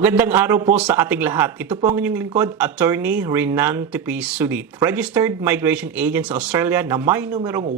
Magandang araw po sa ating lahat. Ito po ang inyong lingkod, Attorney Renan Tipi Sulit, Registered Migration Agent sa Australia na may numerong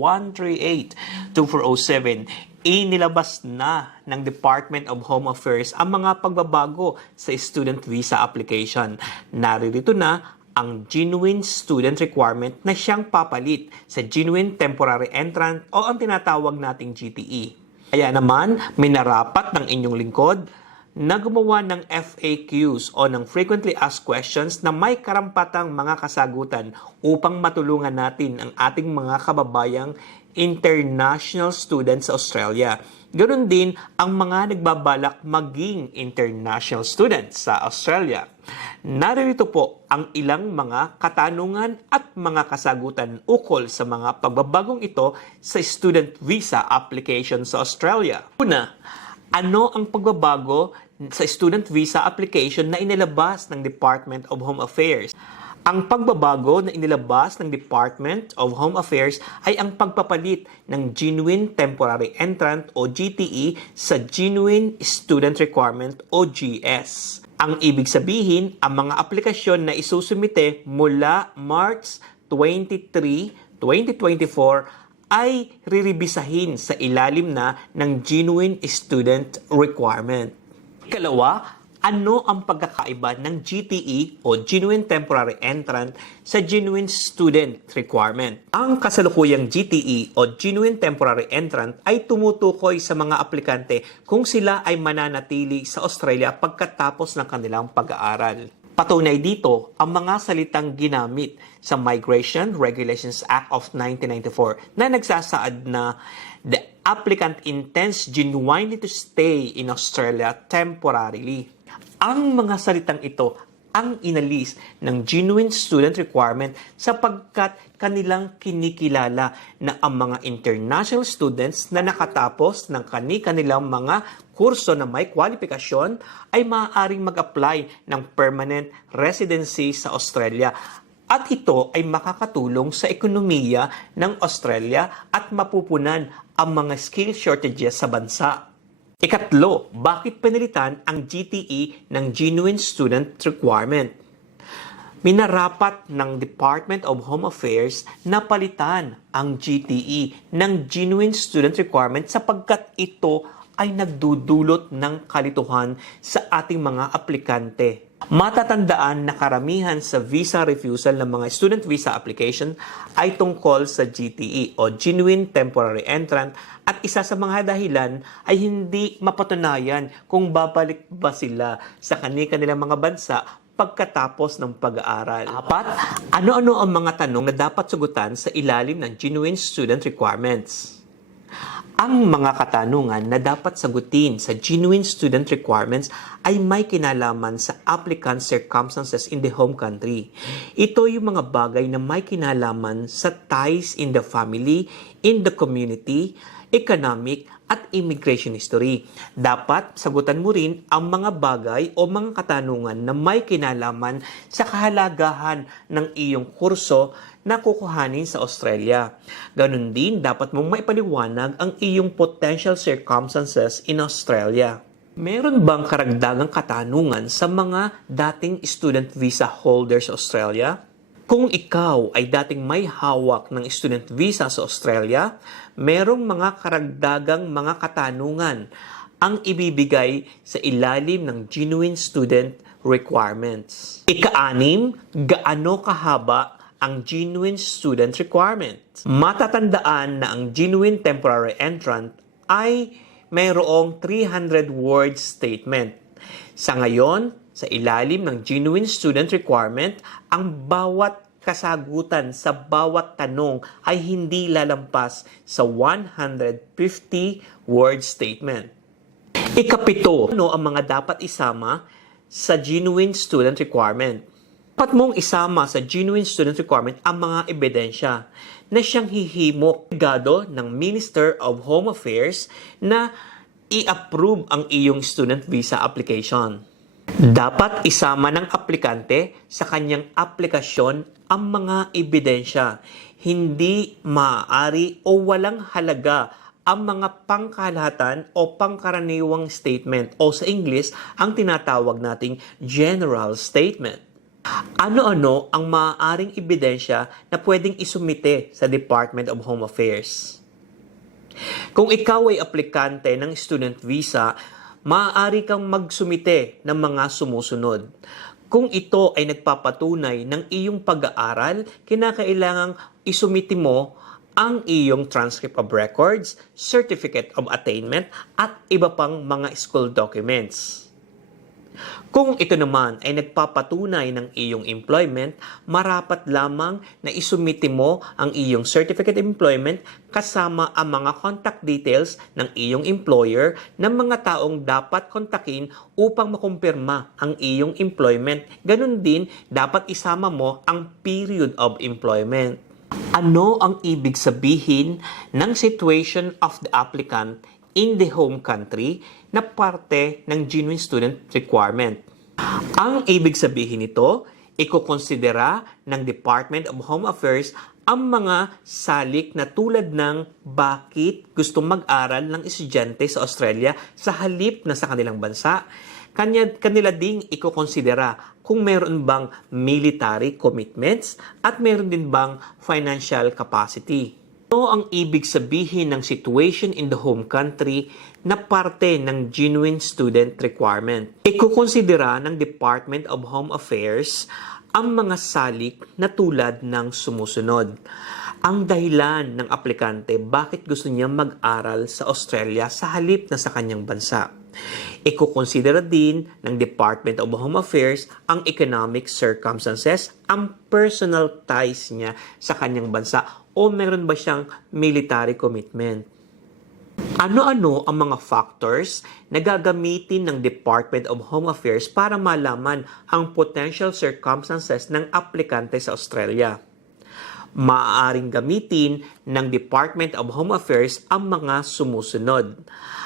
138-2407. Inilabas na ng Department of Home Affairs ang mga pagbabago sa student visa application. Naririto na ang Genuine Student Requirement na siyang papalit sa Genuine Temporary Entrant o ang tinatawag nating GTE. Kaya naman, minarapat ng inyong lingkod na gumawa ng FAQs o ng Frequently Asked Questions na may karampatang mga kasagutan upang matulungan natin ang ating mga kababayang international students sa Australia. Ganoon din ang mga nagbabalak maging international students sa Australia. Naririto po ang ilang mga katanungan at mga kasagutan ukol sa mga pagbabagong ito sa student visa application sa Australia. Una, ano ang pagbabago sa student visa application na inilabas ng Department of Home Affairs? Ang pagbabago na inilabas ng Department of Home Affairs ay ang pagpapalit ng Genuine Temporary Entrant o GTE sa Genuine Student Requirement o GS. Ang ibig sabihin, ang mga aplikasyon na isusumite mula March 23, 2024 ay riribisahin sa ilalim na ng Genuine Student Requirement. Ikalawa, ano ang pagkakaiba ng GTE o Genuine Temporary Entrant sa Genuine Student Requirement? Ang kasalukuyang GTE o Genuine Temporary Entrant ay tumutukoy sa mga aplikante kung sila ay mananatili sa Australia pagkatapos ng kanilang pag-aaral. Patunay dito ang mga salitang ginamit sa Migration Regulations Act of 1994 na nagsasaad na the applicant intends genuinely to stay in Australia temporarily. Ang mga salitang ito ang inalis ng Genuine Student Requirement sapagkat kanilang kinikilala na ang mga international students na nakatapos ng kanilang mga kurso na may kwalifikasyon ay maaaring mag-apply ng permanent residency sa Australia at ito ay makakatulong sa ekonomiya ng Australia at mapupunan ang mga skill shortages sa bansa. Ikatlo, bakit pinalitan ang GTE ng Genuine Student Requirement? Minarapat ng Department of Home Affairs na palitan ang GTE ng Genuine Student Requirement sapagkat ito ay nagdudulot ng kalituhan sa ating mga aplikante. Matatandaan na karamihan sa visa refusal ng mga student visa application ay tungkol sa GTE o Genuine Temporary Entrant at isa sa mga dahilan ay hindi mapatunayan kung babalik ba sila sa kanilang mga bansa pagkatapos ng pag-aaral. Apat, ano-ano ang mga tanong na dapat sagutan sa ilalim ng Genuine Student Requirements? Ang mga katanungan na dapat sagutin sa Genuine Student Requirements ay may kinalaman sa applicant's circumstances in the home country. Ito yung mga bagay na may kinalaman sa ties in the family, in the community, economic, at immigration history. Dapat sagutan mo rin ang mga bagay o mga katanungan na may kinalaman sa kahalagahan ng iyong kurso na kukuhanin sa Australia. Ganun din, dapat mong maipaliwanag ang iyong potential circumstances in Australia. Meron bang karagdagang katanungan sa mga dating student visa holders sa Australia? Kung ikaw ay dating may hawak ng student visa sa Australia, merong mga karagdagang mga katanungan ang ibibigay sa ilalim ng Genuine Student Requirements. Ika-anim, gaano kahaba ang Genuine Student Requirement? Matatandaan na ang Genuine Temporary Entrant ay mayroong 300-word statement. Sa ngayon, sa ilalim ng Genuine Student Requirement, ang bawat kasagutan sa bawat tanong ay hindi lalampas sa 150-word statement. Ikapito, ano ang mga dapat isama sa Genuine Student Requirement? Dapat mong isama sa Genuine Student Requirement ang mga ebidensya na siyang hihimok ng Minister of Home Affairs na i-approve ang iyong student visa application. Dapat isama ng aplikante sa kanyang aplikasyon ang mga ebidensya. Hindi maaari o walang halaga ang mga pangkalahatan o pangkaraniwang statement o sa English ang tinatawag nating general statement. Ano-ano ang maaaring ebidensya na pwedeng isumite sa Department of Home Affairs? Kung ikaw ay aplikante ng student visa, maaari kang magsumite ng mga sumusunod. Kung ito ay nagpapatunay ng iyong pag-aaral, kinakailangang isumite mo ang iyong transcript of records, certificate of attainment, at iba pang mga school documents. Kung ito naman ay nagpapatunay ng iyong employment, marapat lamang na isumite mo ang iyong certificate of employment kasama ang mga contact details ng iyong employer ng mga taong dapat kontakin upang makumpirma ang iyong employment. Ganun din, dapat isama mo ang period of employment. Ano ang ibig sabihin ng situation of the applicant in the home country na parte ng genuine student requirement? Ang ibig sabihin nito, ikukonsidera ng Department of Home Affairs ang mga salik na tulad ng bakit gustong mag-aral ng estudyante sa Australia sa halip na sa kanilang bansa. Kanila ding ikukonsidera kung meron bang military commitments at meron din bang financial capacity. Ano ang ibig sabihin ng situation in the home country na parte ng genuine student requirement? Ikukonsidera ng Department of Home Affairs ang mga salik na tulad ng sumusunod. Ang dahilan ng aplikante bakit gusto niya mag-aral sa Australia sa halip na sa kanyang bansa. Ikukonsidera din ng Department of Home Affairs ang economic circumstances, ang personal ties niya sa kanyang bansa o meron ba siyang military commitment. Ano-ano ang mga factors na gagamitin ng Department of Home Affairs para malaman ang potential circumstances ng aplikante sa Australia? Maaaring gamitin ng Department of Home Affairs ang mga sumusunod.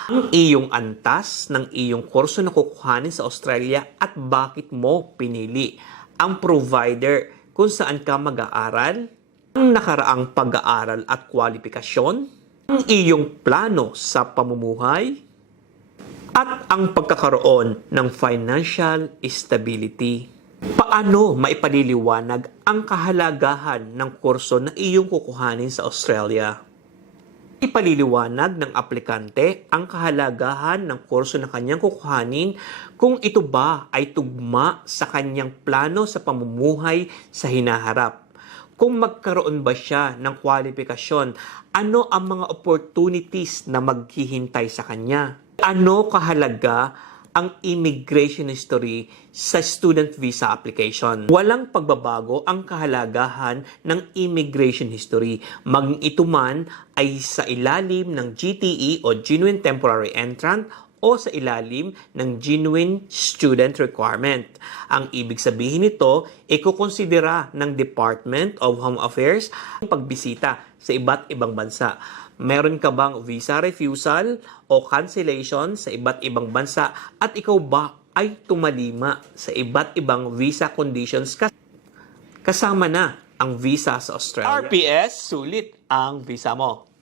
Ang iyong antas ng iyong kurso na kukuhanin sa Australia at bakit mo pinili. Ang provider kung saan ka mag-aaral, ang nakaraang pag-aaral at kwalifikasyon, ang iyong plano sa pamumuhay, at ang pagkakaroon ng financial stability. Paano maipaliliwanag ang kahalagahan ng kurso na iyong kukuhanin sa Australia? Ipaliliwanag ng aplikante ang kahalagahan ng kurso na kanyang kukuhanin kung ito ba ay tugma sa kanyang plano sa pamumuhay sa hinaharap. Kung magkaroon ba siya ng kwalifikasyon, ano ang mga opportunities na maghihintay sa kanya? Ano kahalaga ang immigration history sa student visa application? Walang pagbabago ang kahalagahan ng immigration history, maging ito man ay sa ilalim ng GTE o Genuine Temporary Entrant o sa ilalim ng Genuine Student Requirement. Ang ibig sabihin nito, ikukonsidera ng Department of Home Affairs ang pagbisita sa iba't ibang bansa. Meron ka bang visa refusal o cancellation sa iba't ibang bansa at ikaw ba ay tumalima sa iba't ibang visa conditions kasama na ang visa sa Australia? RPS, sulit ang visa mo.